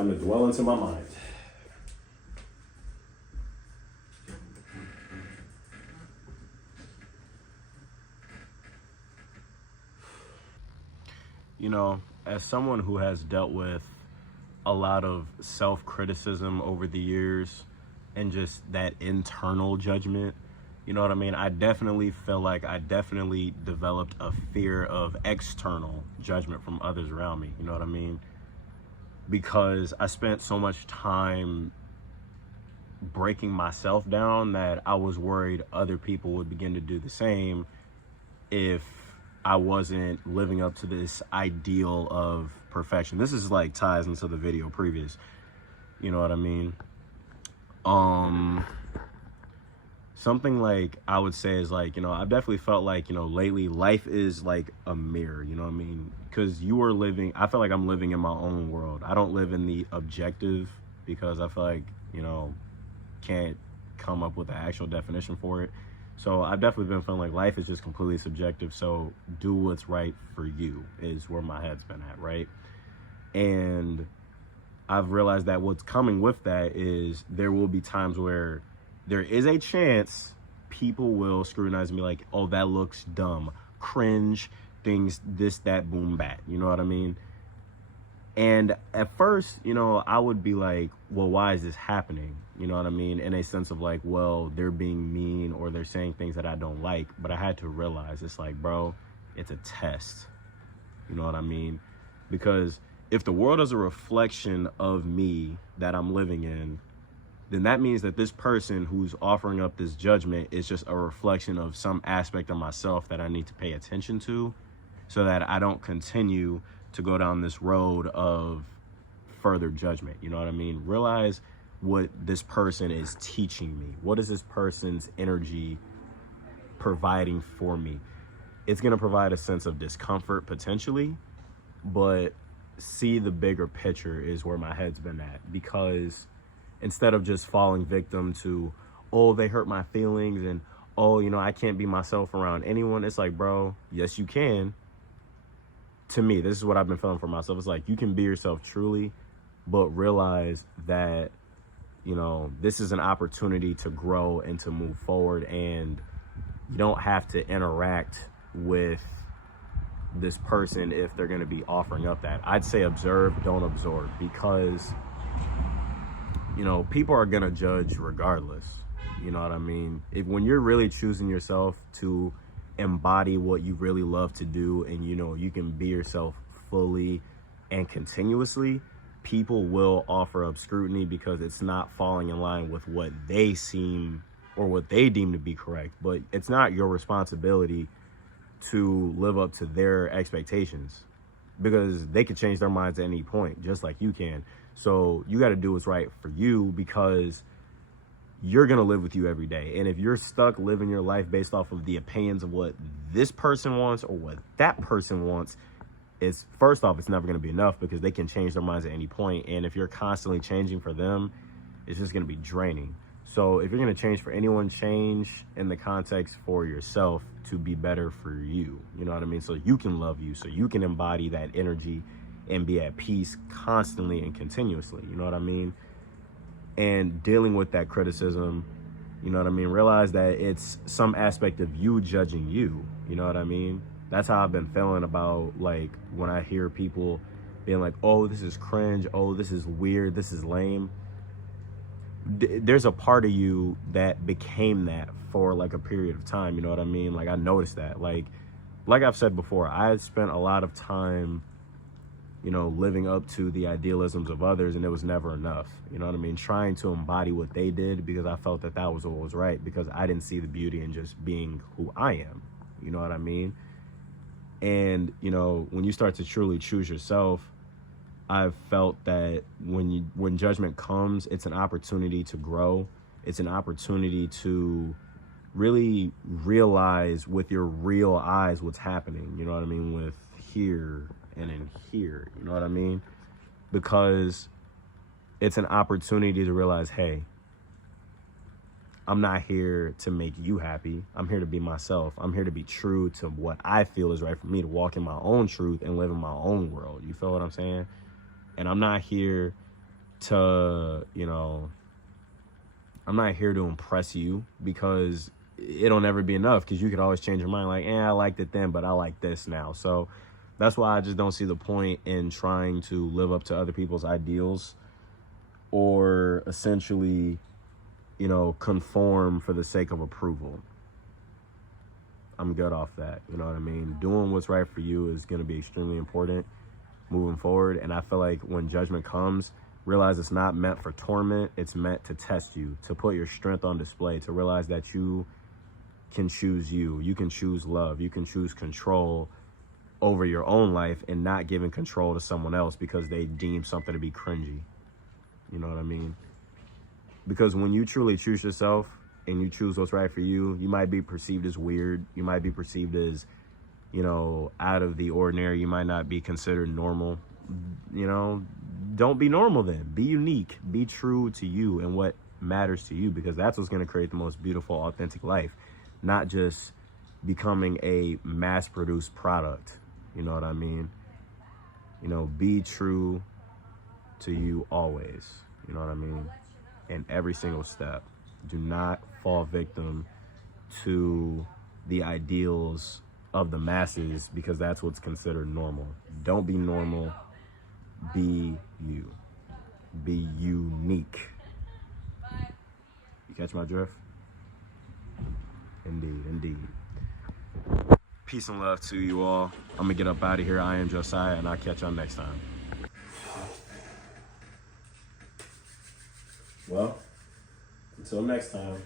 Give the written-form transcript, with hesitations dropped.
time to dwell into my mind. You know, as someone who has dealt with a lot of self-criticism over the years and just that internal judgment, you know what I mean? I definitely feel like I definitely developed a fear of external judgment from others around me, you know what I mean? Because I spent so much time breaking myself down that I was worried other people would begin to do the same if I wasn't living up to this ideal of perfection. This is like ties into the video previous, you know what I mean? Something like I would say is like, you know, I've definitely felt like, you know, lately life is like a mirror, you know what I mean? Because you are living, I feel like I'm living in my own world. I don't live in the objective because I feel like, you know, can't come up with an actual definition for it. So I've definitely been feeling like life is just completely subjective. So do what's right for you is where my head's been at, right? And I've realized that what's coming with that is there will be times where there is a chance people will scrutinize me like, oh, that looks dumb, cringe, things, this, that, boom, bat. You know what I mean? And at first, you know, I would be like, well, why is this happening? You know what I mean? In a sense of like, well, they're being mean or they're saying things that I don't like. But I had to realize it's like, bro, it's a test. You know what I mean? Because if the world is a reflection of me that I'm living in, then that means that this person who's offering up this judgment is just a reflection of some aspect of myself that I need to pay attention to so that I don't continue to go down this road of further judgment. You know what I mean? Realize what this person is teaching me. What is this person's energy providing for me? It's going to provide a sense of discomfort potentially, but see the bigger picture is where my head's been at. Because instead of just falling victim to, oh, they hurt my feelings and, oh, you know, I can't be myself around anyone. It's like, bro, yes, you can. To me, this is what I've been feeling for myself. It's like, you can be yourself truly, but realize that, you know, this is an opportunity to grow and to move forward. And you don't have to interact with this person if they're going to be offering up that. I'd say observe, don't absorb, because, you know, people are going to judge regardless. You know what I mean? When you're really choosing yourself to embody what you really love to do, and, you know, you can be yourself fully and continuously, people will offer up scrutiny because it's not falling in line with what they seem or what they deem to be correct. But it's not your responsibility to live up to their expectations, because they could change their minds at any point, just like you can. So you got to do what's right for you, because you're going to live with you every day. And if you're stuck living your life based off of the opinions of what this person wants or what that person wants, it's, first off, it's never going to be enough, because they can change their minds at any point. And if you're constantly changing for them, it's just going to be draining. So if you're going to change for anyone, change in the context for yourself to be better for you. You know what I mean? So you can love you, so you can embody that energy and be at peace constantly and continuously. You know what I mean? And dealing with that criticism, you know what I mean? Realize that it's some aspect of you judging you. You know what I mean? That's how I've been feeling about, like, when I hear people being like, oh, this is cringe. Oh, this is weird. This is lame. There's a part of you that became that for like a period of time. You know what I mean? Like, I noticed that. Like I've said before, I had spent a lot of time, you know, living up to the idealisms of others, and it was never enough. You know what I mean? Trying to embody what they did because I felt that that was what was right, because I didn't see the beauty in just being who I am. You know what I mean? And, you know, when you start to truly choose yourself, I've felt that when judgment comes, it's an opportunity to grow. It's an opportunity to really realize with your real eyes what's happening. You know what I mean? With here and in here. You know what I mean? Because it's an opportunity to realize, hey, I'm not here to make you happy. I'm here to be myself. I'm here to be true to what I feel is right for me, to walk in my own truth and live in my own world. You feel what I'm saying? And I'm not here to, you know, I'm not here to impress you, because it'll never be enough, because you could always change your mind. Like, I liked it then, but I like this now. So that's why I just don't see the point in trying to live up to other people's ideals, or essentially, you know, conform for the sake of approval. I'm good off that. You know what I mean? Doing what's right for you is going to be extremely important moving forward. And I feel like when judgment comes, realize it's not meant for torment. It's meant to test you, to put your strength on display, to realize that you can choose you. You can choose love. You can choose control over your own life, and not giving control to someone else because they deem something to be cringy. You know what I mean? Because when you truly choose yourself and you choose what's right for you, you might be perceived as weird. You might be perceived as, you know, out of the ordinary. You might not be considered normal. You know, don't be normal then. Be unique. Be true to you and what matters to you, because that's what's going to create the most beautiful, authentic life, not just becoming a mass-produced product. You know what I mean? You know, be true to you always. You know what I mean? In every single step. Do not fall victim to the ideals of the masses, because that's what's considered normal. Don't be normal. Be you. Be unique. You catch my drift? Indeed, indeed. Peace and love to you all. I'm gonna get up out of here. I am Josiah, and I'll catch y'all next time. Well, until next time.